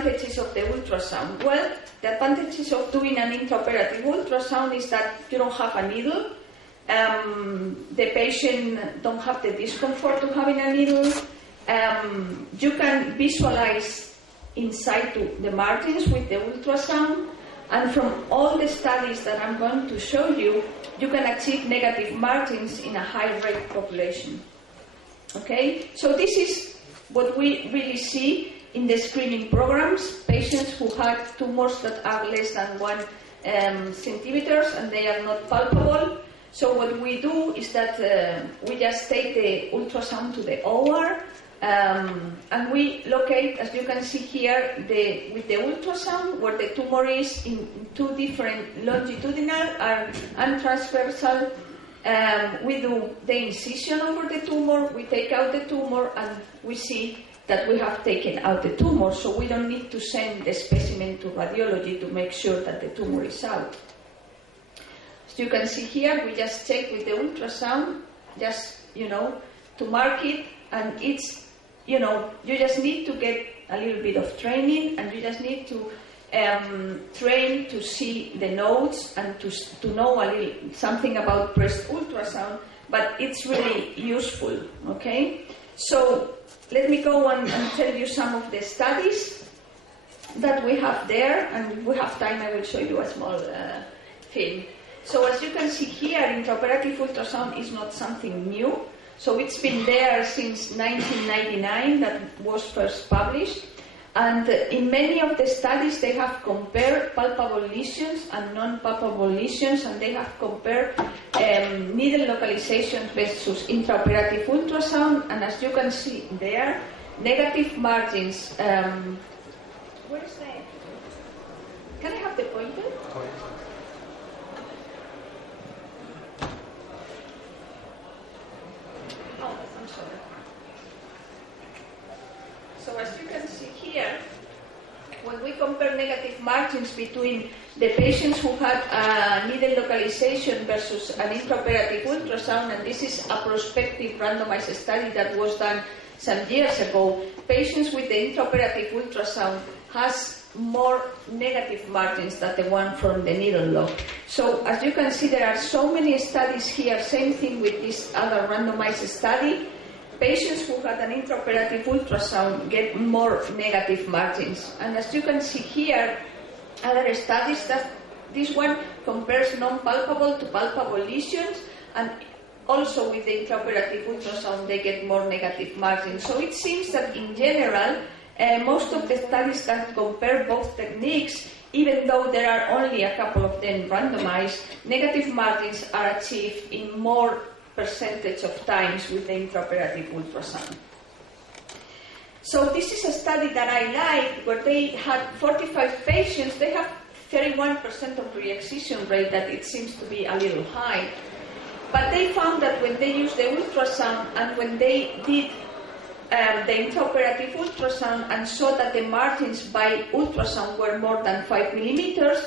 advantages of the ultrasound? Well, the advantages of doing an intraoperative ultrasound is that you don't have a needle. The patient don't have the discomfort of having a needle. You can visualize inside the margins with the ultrasound. And from all the studies that I'm going to show you, you can achieve negative margins in a high-rate population. Okay? So this is what we really see in the screening programs, patients who had tumors that are less than 1 centimeters and they are not palpable. So what we do is that we just take the ultrasound to the OR and we locate, as you can see here, with the ultrasound where the tumor is in 2 different longitudinal and transversal. We do the incision over the tumor, we take out the tumor, and we see that we have taken out the tumor, so we don't need to send the specimen to radiology to make sure that the tumor is out. As you can see here, we just check with the ultrasound, just, to mark it, and it's, you just need to get a little bit of training, and you just need to train to see the nodes and to know a little something about breast ultrasound, but it's really useful, okay? So let me go on and tell you some of the studies that we have there, and if we have time I will show you a small film. So as you can see here, intraoperative ultrasound is not something new. So it's been there since 1999 that was first published. And in many of the studies they have compared palpable lesions and non-palpable lesions, and they have compared needle localization versus intraoperative ultrasound. And as you can see there, negative margins. Where's the... Can I have the pointer? Oh, I'm sorry. So as you can see here, when we compare negative margins between the patients who had needle localization versus an intraoperative ultrasound, and this is a prospective randomized study that was done some years ago, patients with the intraoperative ultrasound has more negative margins than the one from the needle lock. So as you can see, there are so many studies here, same thing with this other randomized study. Patients who had an intraoperative ultrasound get more negative margins. And as you can see here, other studies that this one compares non-palpable to palpable lesions, and also with the intraoperative ultrasound they get more negative margins. So it seems that in general, most of the studies that compare both techniques, even though there are only a couple of them randomized, negative margins are achieved in more percentage of times with the intraoperative ultrasound. So this is a study that I like, where they had 45 patients. They have 31% of re-excision rate, that it seems to be a little high. But they found that when they used the ultrasound and when they did the intraoperative ultrasound and saw that the margins by ultrasound were more than 5 millimeters,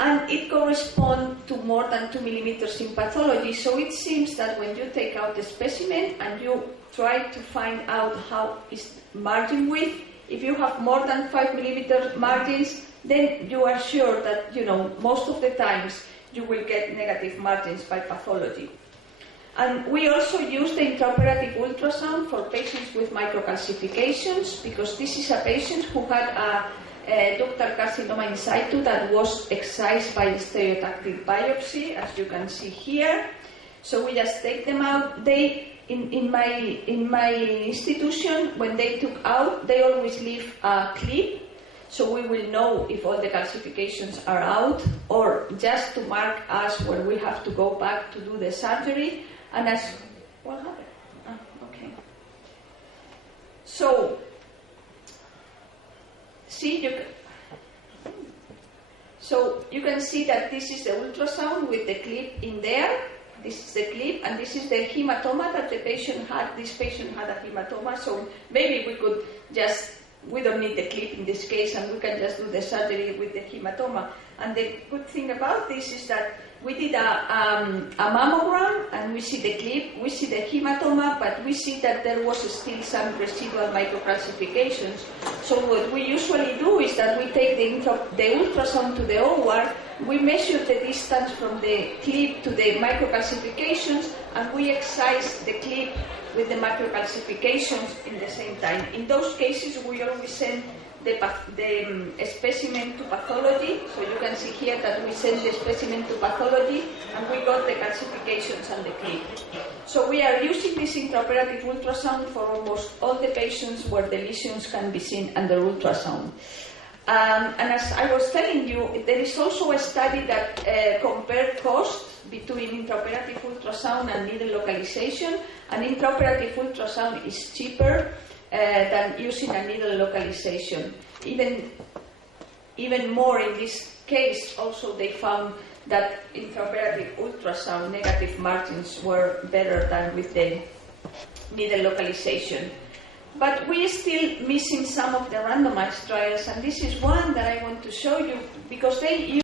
and it corresponds to more than 2 millimeters in pathology. So it seems that when you take out the specimen and you try to find out how is margin width, if you have more than 5 millimeter margins, then you are sure that, most of the times you will get negative margins by pathology. And we also use the intraoperative ultrasound for patients with microcalcifications, because this is a patient who had a ductal carcinoma in situ that was excised by stereotactic biopsy, as you can see here. So we just take them out. They, in my institution, when they took out, they always leave a clip, so we will know if all the calcifications are out, or just to mark us when we have to go back to do the surgery. And as what happened? Okay. So. See, so you can see that this is the ultrasound with the clip in there. This is the clip, and this is the hematoma that the patient had. This patient had a hematoma, so maybe we don't need the clip in this case, and we can just do the surgery with the hematoma. And the good thing about this is that we did a mammogram, and we see the clip, we see the hematoma, but we see that there was still some residual microcalcifications. So what we usually do that we take the ultrasound to the OR, we measure the distance from the clip to the microcalcifications, and we excise the clip with the microcalcifications in the same time. In those cases, we always send the specimen to pathology. So you can see here that we send the specimen to pathology, and we got the calcifications and the clip. So we are using this intraoperative ultrasound for almost all the patients where the lesions can be seen under ultrasound. And as I was telling you, there is also a study that compared costs between intraoperative ultrasound and needle localization, and intraoperative ultrasound is cheaper than using a needle localization. Even more in this case, also they found that intraoperative ultrasound negative margins were better than with the needle localization. But we are still missing some of the randomized trials, and this is one that I want to show you, because they